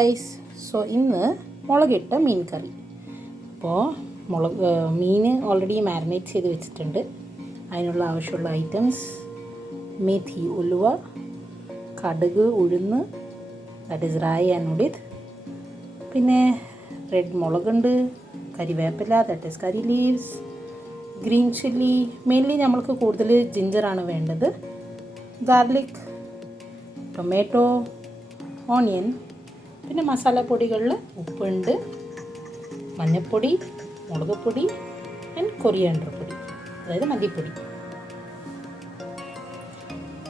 Guys. So ഇന്ന് മുളകിട്ട മീൻ കറി. അപ്പോൾ മീൻ already marinate ചെയ്ത് വെച്ചിട്ടുണ്ട്. അതിനുള്ള ആവശ്യമുള്ള ഐറ്റംസ്: മേഥി, ഉലുവ, കടുക്, ഉഴുന്ന്, ദാറ്റ് ഈസ് റായി ആൻഡ് ഉഡിത്, പിന്നെ റെഡ് മുളകുണ്ട്, കരിവേപ്പില, that is curry leaves, green chilli, mainly നമ്മൾക്ക് കൂടുതൽ ജിഞ്ചറാണ് വേണ്ടത്, ഗാർലിക്, ടൊമാറ്റോ, ഓണിയൻ, പിന്നെ മസാലപ്പൊടികളിൽ ഉപ്പുണ്ട്, മഞ്ഞൾപ്പൊടി, മുളക് പൊടി ആൻഡ് കൊറിയാണ്ടർ പൊടി, അതായത് മല്ലിപ്പൊടി.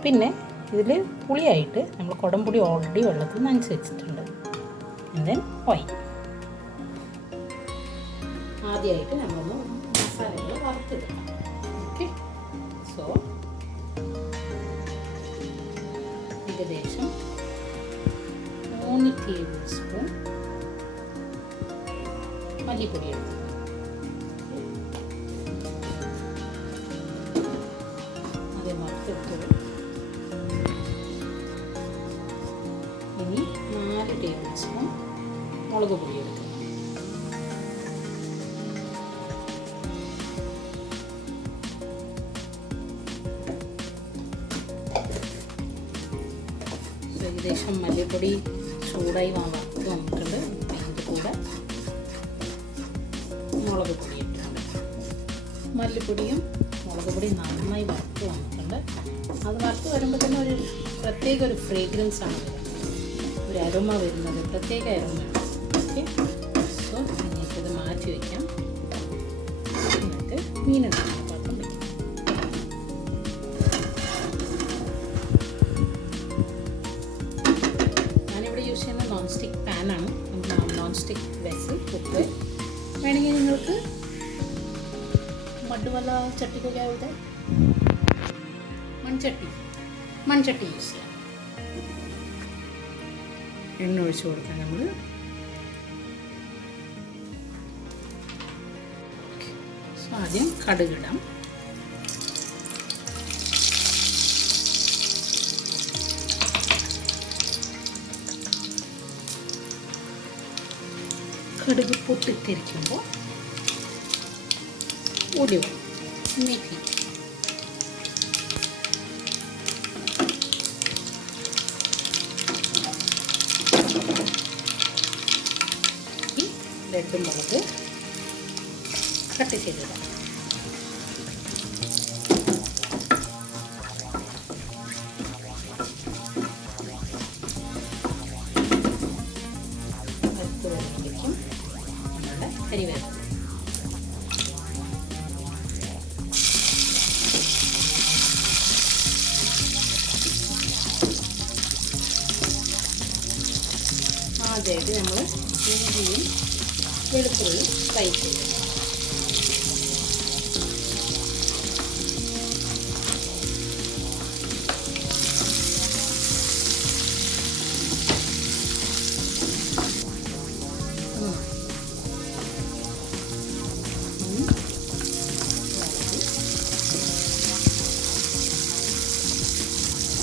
പിന്നെ ഇതിൽ പുളിയായിട്ട് നമ്മൾ കുടംപുളി ഓൾറെഡി വെള്ളത്തിൽ നനച്ച് വെച്ചിട്ടുണ്ട്. And then oil. ആദ്യമായിട്ട് നമ്മളൊന്ന് മസാലകൾ വറുത്തെടുക്കാം. ഓക്കെ, സോ ഏകദേശം 3 ടേബിൾ സ്പൂൺ മല്ലിപ്പൊടി എടുക്കും. അത് വറുത്തെടുത്തത്. ഇനി 4 ടേബിൾ സ്പൂൺ മുളക് പൊടി എടുക്കും. ഏകദേശം മല്ലിപ്പൊടി ചൂടായി വറുത്ത് വന്നിട്ടുണ്ട്. അതിൻ്റെ കൂടെ മുളക് പൊടി ഇട്ടിട്ടുണ്ട്. മല്ലിപ്പൊടിയും മുളക് പൊടിയും നന്നായി വറുത്ത് വന്നിട്ടുണ്ട്. അത് വറുത്ത് വരുമ്പോൾ തന്നെ ഒരു പ്രത്യേക ഒരു ഫ്രേഗ്രൻസ് ആണ് വരുന്നത്, ഒരു അരോമ വരുന്നത്, പ്രത്യേക അരോമയാണ്. ഓക്കെ, സോ എനിക്കത് മാറ്റി വയ്ക്കാം. എന്നിട്ട് മീനെടുക്കാം. പാത്രം വയ്ക്കാം. യൂസ് ചെയ്യുന്ന നോൺ സ്റ്റിക്ക് പാനാണ്, നോൺ സ്റ്റിക്ക് വെസൽ, കുക്ക്. വേണമെങ്കിൽ നിങ്ങൾക്ക് മഡ്ഡുവല ചട്ടിക്കൊക്കെ മൺചട്ടി യൂസ് ചെയ്യാം. എണ്ണ ഒഴിച്ച് കൊടുക്കാം നമ്മൾ. ആദ്യം കടുകിടാം. കടുക് പൊട്ടിത്തിരിക്കുമ്പോൾ ഉലുവ, മേഥി, റെഡ് മുളക് കട്ട് ചെയ്തിടാം. കരിവേപ്പില, ആദ്യമായിട്ട് നമ്മൾ ഇഞ്ചിയും വെളുത്തുള്ളിയും ഫ്രൈ ചെയ്യും.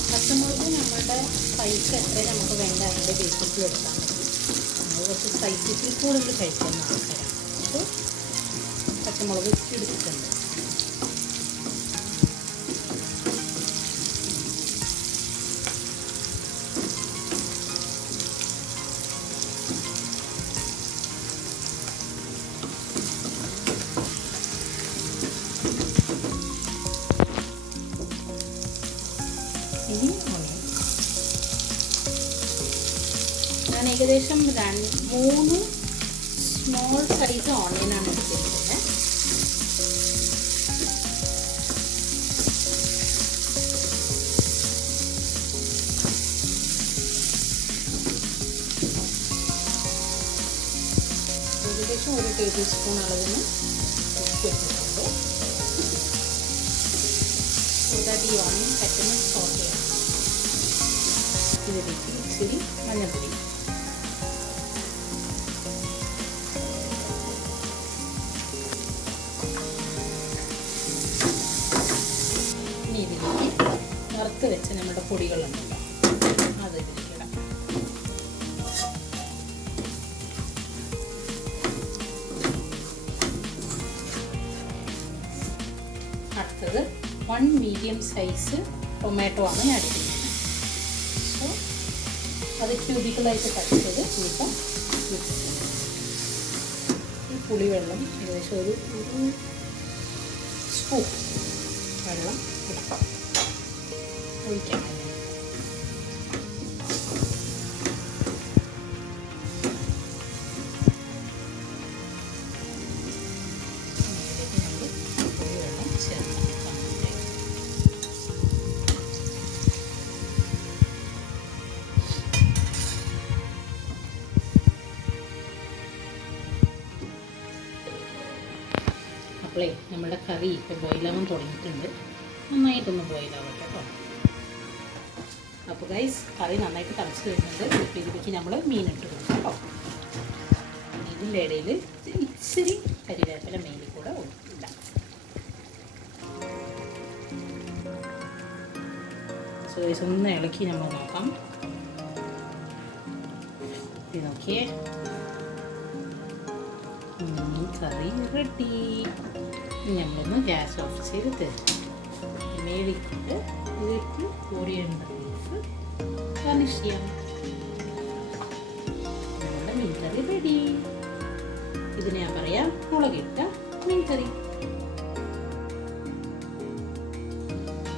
പച്ചമുളക് നമ്മുടെ സ്പൈസ് എത്ര നമുക്ക് വേണ്ട അതിൻ്റെ ബേസിസിൽ എടുത്താൽ മതി. നമ്മൾ കുറച്ച് സ്പൈസസിൽ കൂടുതൽ കഴിക്കുന്ന ആൾക്കാരാണ്. അപ്പോൾ പച്ചമുളക് എടുത്തിട്ടുണ്ട്. ഇനി ഞാൻ ഏകദേശം 3 സ്മോൾ സൈസ് ഓണിയനാണ് എടുത്തിട്ടുള്ളത്. ഏകദേശം 1 ടേബിൾ സ്പൂൺ അളവിന് ഉപ്പ് ഇട്ടിട്ടുണ്ട്. സോ ദാറ്റ് ഈ ഓണിയൻ പെട്ടെന്ന് സോട്ട് ചെയ്യാം. ഇതിലേക്ക് ഇച്ചിരി മഞ്ഞൾപ്പൊടി, ഇനി ഇതിലേക്ക് വറുത്ത് വെച്ച് നമ്മുടെ പൊടികളുണ്ടല്ലോ അത് ഇതിലേക്ക് ഇടാം. അടുത്തത് 1 മീഡിയം സൈസ് ടൊമാറ്റോ ആണ് ഞാൻ എടുക്കുന്നത്. സോ അത് ക്യൂബിക്കലായിട്ട് കട്ട് ചെയ്ത് ഇപ്പം ഈ പുളിവെള്ളം ഏകദേശം ഒരു സ്പൂൺ വെള്ളം ഒഴിക്കാം. അപ്പോളേ നമ്മുടെ കറി ഇപ്പോൾ ബോയിലാവാൻ തുടങ്ങിയിട്ടുണ്ട്. നന്നായിട്ടൊന്ന് ബോയിലാവട്ടെ കേട്ടോ. അപ്പോൾ ഗൈസ് കറി നന്നായിട്ട് തിളച്ച് വരുന്നുണ്ട്. ഇപ്പോൾ ഇതിലേക്ക് നമ്മൾ മീനിട്ട് കൊടുക്കാം കേട്ടോ. ഇതിൻ്റെ ഇടയിൽ ഇച്ചിരി കരിവേപ്പില മേലിൽ കൂടെ ഇടാം. സോ ഗൈസ് ഒന്ന് ഇളക്കി നമ്മൾ നോക്കാം. ഇത് നോക്കിയേ, കറി റെഡി. നമ്മളൊന്ന് ഗ്യാസ് ഓഫ് ചെയ്തിട്ട് മേടിച്ചിട്ട് ഇതിലേക്ക് കോരിയേണ്ടർ ലീഫ് ഗാർണിഷ് ചെയ്യാം. നമ്മുടെ മീൻ കറി റെഡി. ഇതിനെ ഞാൻ പറയാം മുളകിട്ട മീൻ കറി.